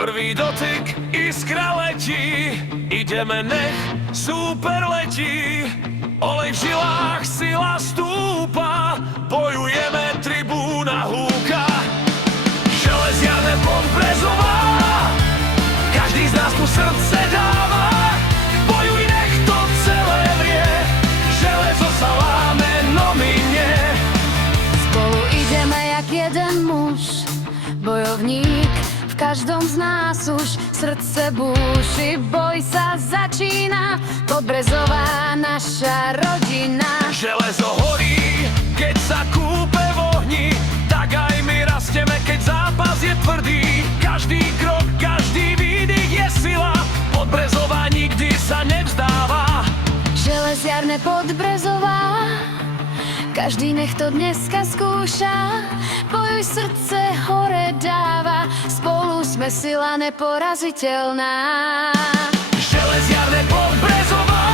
Prvý dotyk, iskra letí, ideme, nech super letí. Olej v žilách, sila stúpa, bojujeme, tribúna húka. Železiarne Podbrezová, každý z nás tu srdce dáva. Bojuj, nech to celé vrie, železo sa láme, no my nie. Spolu ideme jak jeden muž, bojovník v každom z nás už srdce búši. Boj sa začína, Podbrezová naša rodina. Železo horí, keď sa kúpe v ohni, tak aj my rastieme, keď zápas je tvrdý. Každý krok, každý výdych je sila, Podbrezová nikdy sa nevzdáva. Železiarne Podbrezová, každý nech to dneska skúša. Bojuj, srdce hore dáva, spolu sme sila neporaziteľná. Železiarne Podbrezová,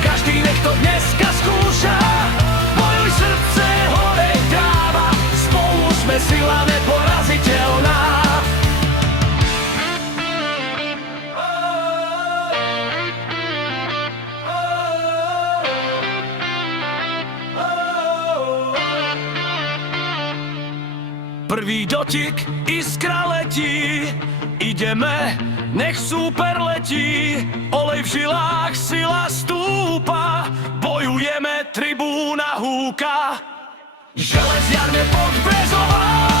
každý nech to dneska skúša. Bojuj, srdce hore dáva, spolu sme sila neporaziteľná. Prvý dotyk, iskra letí, ideme, nech super letí. Olej v žilách, sila stúpa, bojujeme, tribúna húka. Železiarne Podbrezová,